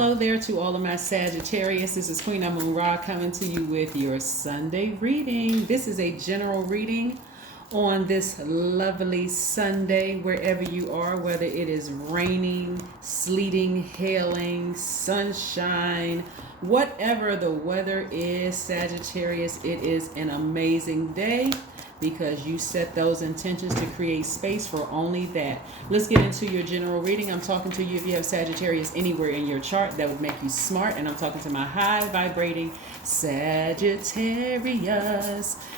Hello there to all of my Sagittarius. This is Queen Amun Ra coming to you with your Sunday reading. This is a general reading on this lovely Sunday, wherever you are, whether it is raining, sleeting, hailing, sunshine, whatever the weather is, Sagittarius, it is an amazing day because you set those intentions to create space for only that. Let's get into your general reading. I'm talking to you if you have Sagittarius anywhere in your chart. That would make you smart. And I'm talking to my high vibrating Sagittarius.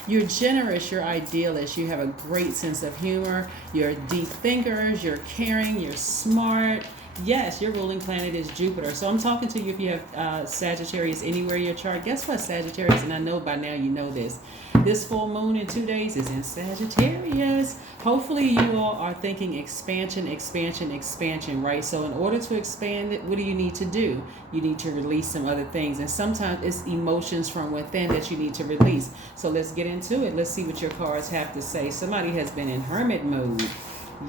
You're generous, you're idealist, you have a great sense of humor, you're deep thinkers, you're caring, you're smart. Yes, your ruling planet is Jupiter. So I'm talking to you if you have Sagittarius anywhere in your chart. Guess what, Sagittarius? And I know by now you know this. This full moon in 2 days is in Sagittarius. Hopefully you all are thinking expansion, expansion, expansion, right? So in order to expand it, what do you need to do? You need to release some other things. And sometimes it's emotions from within that you need to release. So let's get into it. Let's see what your cards have to say. Somebody has been in hermit mode.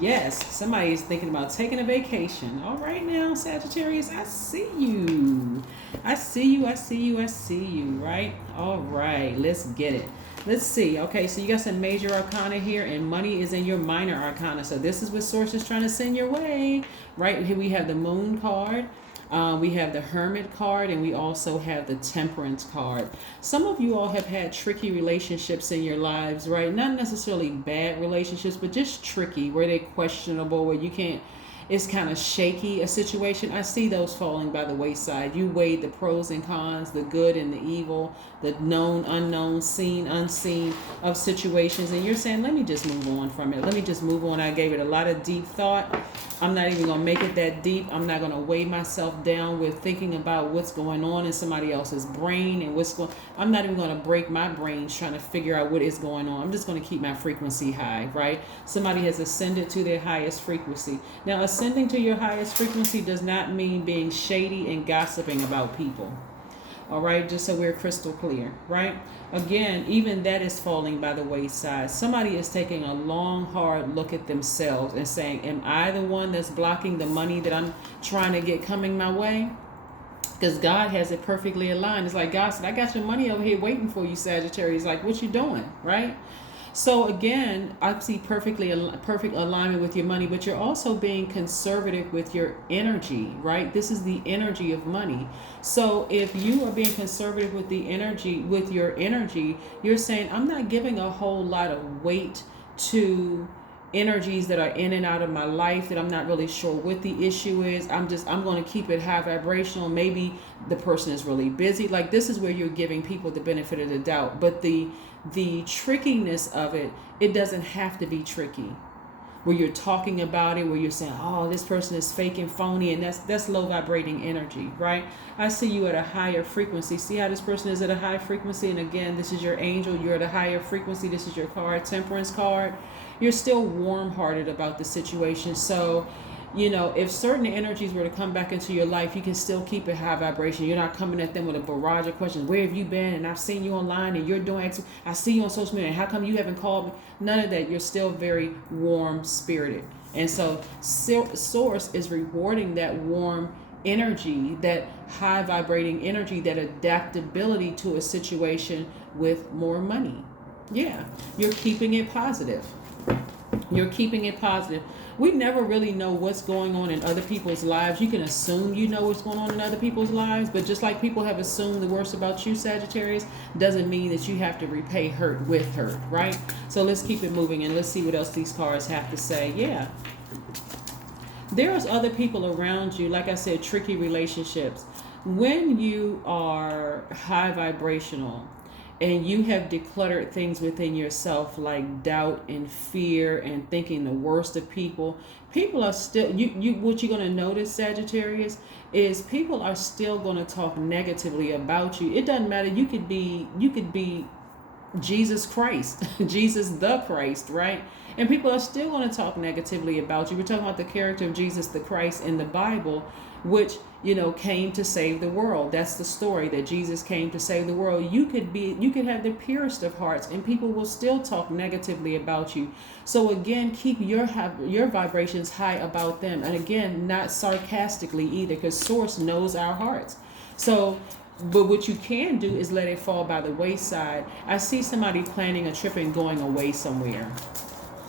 Yes, somebody is thinking about taking a vacation. All right now, Sagittarius, I see you. I see you, I see you, I see you, right? All right, let's get it. Let's see. Okay, so you got some major arcana here, and money is in your minor arcana. So this is what Source is trying to send your way, right? Here we have the Moon card. We have the Hermit card, and we also have the Temperance card. Some of you all have had tricky relationships in your lives, right? Not necessarily bad relationships, but just tricky, where they're questionable, where you can't, it's kind of shaky, a situation. I see those falling by the wayside. You weighed the pros and cons, the good and the evil, the known, unknown, seen, unseen of situations. And you're saying, let me just move on from it. Let me just move on. I gave it a lot of deep thought. I'm not even going to make it that deep. I'm not going to weigh myself down with thinking about what's going on in somebody else's brain and I'm not even going to break my brain trying to figure out what is going on. I'm just going to keep my frequency high, right? Somebody has ascended to their highest frequency. Now, ascending to your highest frequency does not mean being shady and gossiping about people. All right, just so we're crystal clear, right? Again, even that is falling by the wayside. Somebody is taking a long, hard look at themselves and saying, am I the one that's blocking the money that I'm trying to get coming my way? Because God has it perfectly aligned. It's like God said, I got your money over here waiting for you, Sagittarius. Like, what you doing, right? So again, I see perfect alignment with your money, but you're also being conservative with your energy, right? This is the energy of money. So if you are being conservative with your energy, you're saying, I'm not giving a whole lot of weight to energies that are in and out of my life that I'm not really sure what the issue is. I'm going to keep it high vibrational. Maybe the person is really busy. Like, this is where you're giving people the benefit of the doubt. But the trickiness of it doesn't have to be tricky. Where you're talking about it, where you're saying, oh, this person is fake and phony, and that's low vibrating energy, right? I see you at a higher frequency. See how this person is at a high frequency? And again, this is your angel. You're at a higher frequency. This is your card, Temperance card. You're still warm-hearted about the situation. So, you know, if certain energies were to come back into your life, you can still keep it high vibration. You're not coming at them with a barrage of questions. Where have you been? And I've seen you online and you're doing X. I see you on social media. How come you haven't called me? None of that. You're still very warm-spirited. And so Source is rewarding that warm energy, that high vibrating energy, that adaptability to a situation with more money. Yeah, you're keeping it positive. You're keeping it positive. We never really know what's going on in other people's lives. You can assume you know what's going on in other people's lives, but just like people have assumed the worst about you, Sagittarius, doesn't mean that you have to repay hurt with hurt, right? So let's keep it moving and let's see what else these cards have to say. Yeah. There's other people around you, like I said, tricky relationships. When you are high vibrational, and you have decluttered things within yourself like doubt and fear and thinking the worst of people are still, what you're going to notice, Sagittarius, is people are still going to talk negatively about you. It doesn't matter. You could be Jesus Christ, Jesus the Christ, right? And people are still going to talk negatively about you. We're talking about the character of Jesus the Christ in the Bible, which, came to save the world. That's the story, that Jesus came to save the world. You could have the purest of hearts and people will still talk negatively about you. So again, keep your vibrations high about them. And again, not sarcastically either, because Source knows our hearts. So, but what you can do is let it fall by the wayside. I see somebody planning a trip and going away somewhere.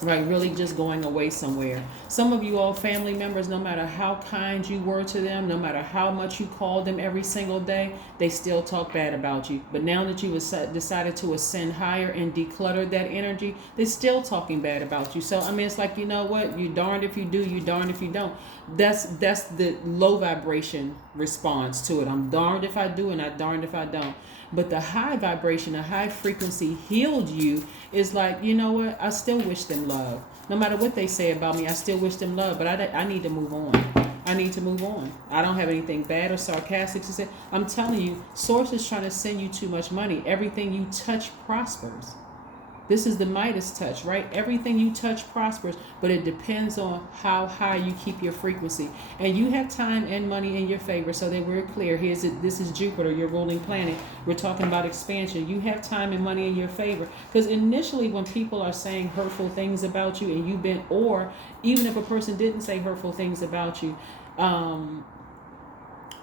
Right, really just going away somewhere. Some of you all family members, no matter how kind you were to them, no matter how much you called them every single day, they still talk bad about you. But now that you decided to ascend higher and declutter that energy, they're still talking bad about you. So, I mean, it's like, you know what? You darned if you do, you darned if you don't. That's the low vibration response to it. I'm darned if I do and I'm darned if I don't. But the high vibration, the high frequency healed you is like, you know what? I still wish them love. No matter what they say about me, I still wish them love. But I need to move on. I need to move on. I don't have anything bad or sarcastic to say. I'm telling you, Source is trying to send you too much money. Everything you touch prospers. This is the Midas touch, right? Everything you touch prospers, but it depends on how high you keep your frequency. And you have time and money in your favor, so that we're clear. This is Jupiter, your ruling planet. We're talking about expansion. You have time and money in your favor. Because initially when people are saying hurtful things about you and you've been, or even if a person didn't say hurtful things about you,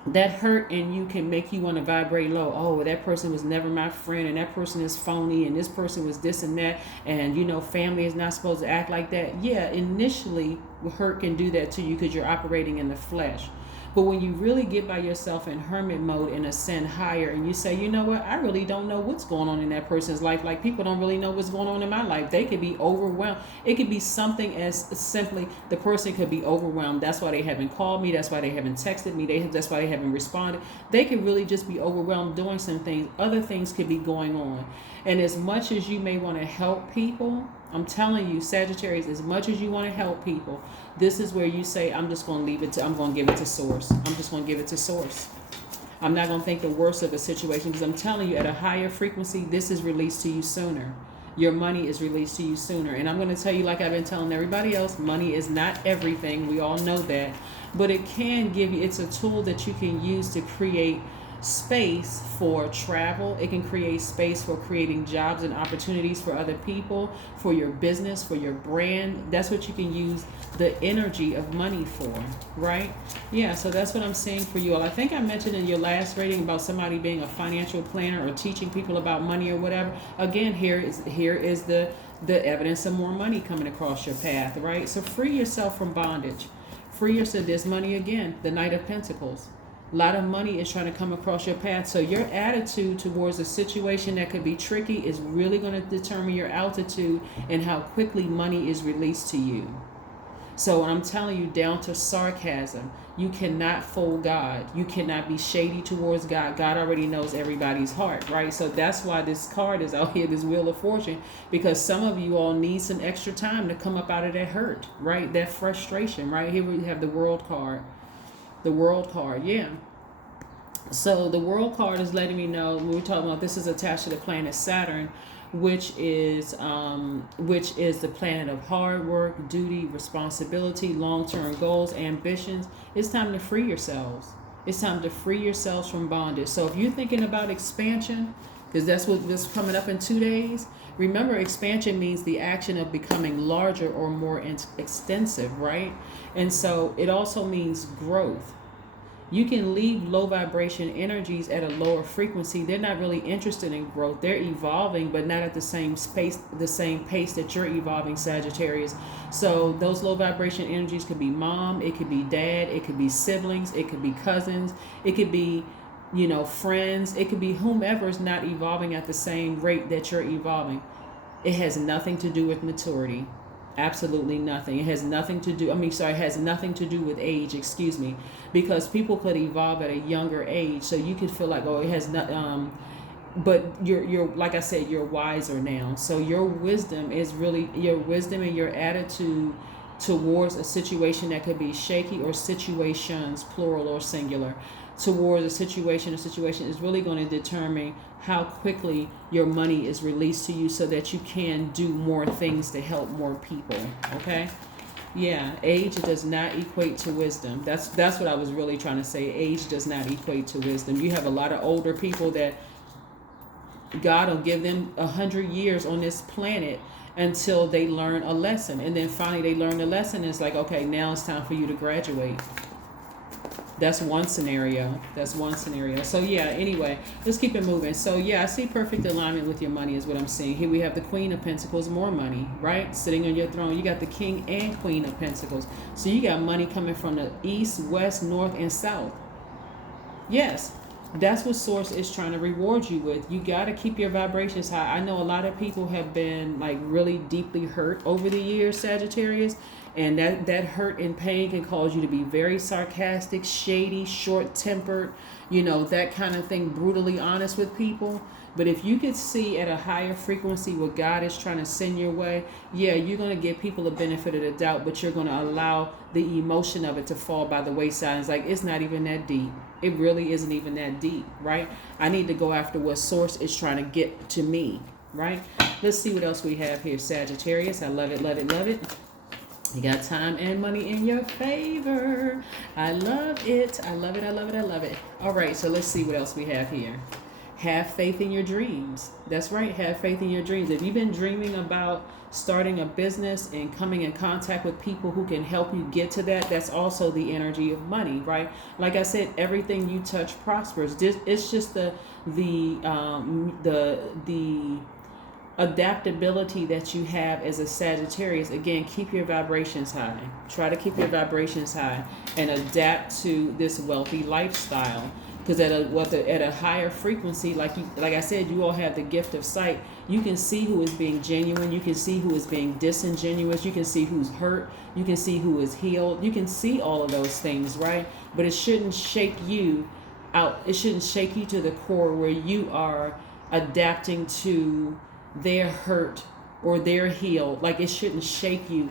that hurt in you can make you want to vibrate low. Oh, that person was never my friend, and that person is phony, and this person was this and that, and family is not supposed to act like that. Yeah, initially hurt can do that to you because you're operating in the flesh. But when you really get by yourself in hermit mode and ascend higher, and you say, you know what, I really don't know what's going on in that person's life. Like, people don't really know what's going on in my life. They could be overwhelmed. It could be something as simply, the person could be overwhelmed. That's why they haven't called me. That's why they haven't texted me. That's why they haven't responded. They could really just be overwhelmed doing some things. Other things could be going on. And as much as you may want to help people, I'm telling you, Sagittarius, as much as you want to help people, this is where you say, I'm going to give it to Source. I'm just going to give it to Source. I'm not going to think the worst of a situation, because I'm telling you, at a higher frequency, this is released to you sooner. Your money is released to you sooner. And I'm going to tell you, like I've been telling everybody else, money is not everything. We all know that. But it can give you, it's a tool that you can use to create space for travel. It can create space for creating jobs and opportunities for other people, for your business, for your brand. That's what you can use the energy of money for, right? Yeah, so that's what I'm saying for you all. I think I mentioned in your last reading about somebody being a financial planner or teaching people about money or whatever. Again, here is the evidence of more money coming across your path, right? So free yourself from bondage. Free yourself. There's money again, the Knight of Pentacles. A lot of money is trying to come across your path. So your attitude towards a situation that could be tricky is really going to determine your altitude and how quickly money is released to you. So I'm telling you, down to sarcasm, you cannot fool God. You cannot be shady towards God. God already knows everybody's heart, right? So that's why this card is out here, this Wheel of Fortune, because some of you all need some extra time to come up out of that hurt, right? That frustration, right? Here we have the World card. The World card, yeah. So the World card is letting me know, we're talking about, this is attached to the planet Saturn, which is the planet of hard work, duty, responsibility, long-term goals, ambitions. It's time to free yourselves. It's time to free yourselves from bondage. So if you're thinking about expansion, because that's what's coming up in 2 days, remember, expansion means the action of becoming larger or more extensive, right? And so it also means growth. You can leave low vibration energies at a lower frequency. They're not really interested in growth. They're evolving, but not at the same pace that you're evolving, Sagittarius. So those low vibration energies could be mom, it could be dad, it could be siblings, it could be cousins, it could be, friends, it could be whomever is not evolving at the same rate that you're evolving. It has nothing to do with maturity. Absolutely nothing. It has nothing to do, it has nothing to do with age, because people could evolve at a younger age. So you could feel like, it has not, but you're, like I said, you're wiser now. So your wisdom and your attitude towards a situation that could be shaky, or situations, plural or singular, towards a situation. A situation is really going to determine how quickly your money is released to you so that you can do more things to help more people. Okay? Yeah, age does not equate to wisdom. That's what I was really trying to say. Age does not equate to wisdom. You have a lot of older people that God will give them 100 years on this planet until they learn a lesson, and then finally they learn the lesson. And it's like, okay, now it's time for you to graduate. That's one scenario. So yeah, anyway, let's keep it moving. So yeah, I see perfect alignment with your money is what I'm seeing. Here we have the Queen of Pentacles, more money, right? Sitting on your throne. You got the King and Queen of Pentacles. So you got money coming from the east, west, north, and south. Yes, that's what Source is trying to reward you with. You got to keep your vibrations high. I know a lot of people have been like really deeply hurt over the years, Sagittarius. And that hurt and pain can cause you to be very sarcastic, shady, short-tempered, that kind of thing, brutally honest with people. But if you could see at a higher frequency what God is trying to send your way, yeah, you're going to give people the benefit of the doubt, but you're going to allow the emotion of it to fall by the wayside. It's like, it's not even that deep. It really isn't even that deep, right? I need to go after what Source is trying to get to me, right? Let's see what else we have here, Sagittarius. I love it, love it, love it. You got time and money in your favor. I love it. I love it. I love it. I love it. All right, so let's see what else we have here. Have faith in your dreams. That's right. Have faith in your dreams. If you've been dreaming about starting a business and coming in contact with people who can help you get to that, that's also the energy of money, right? Like I said, everything you touch prospers. It's just the adaptability that you have as a Sagittarius. Again, keep your vibrations high. Try to keep your vibrations high and adapt to this wealthy lifestyle. Because at a higher frequency, like I said, you all have the gift of sight. You can see who is being genuine. You can see who is being disingenuous. You can see who's hurt. You can see who is healed. You can see all of those things, right? But it shouldn't shake you out. It shouldn't shake you to the core where you are adapting to their hurt or their healed. Like, it shouldn't shake you.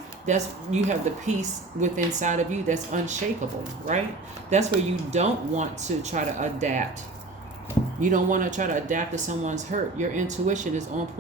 You have the peace within inside of you that's unshakable, right? That's where you don't want to try to adapt. You don't want to try to adapt to someone's hurt. Your intuition is on point.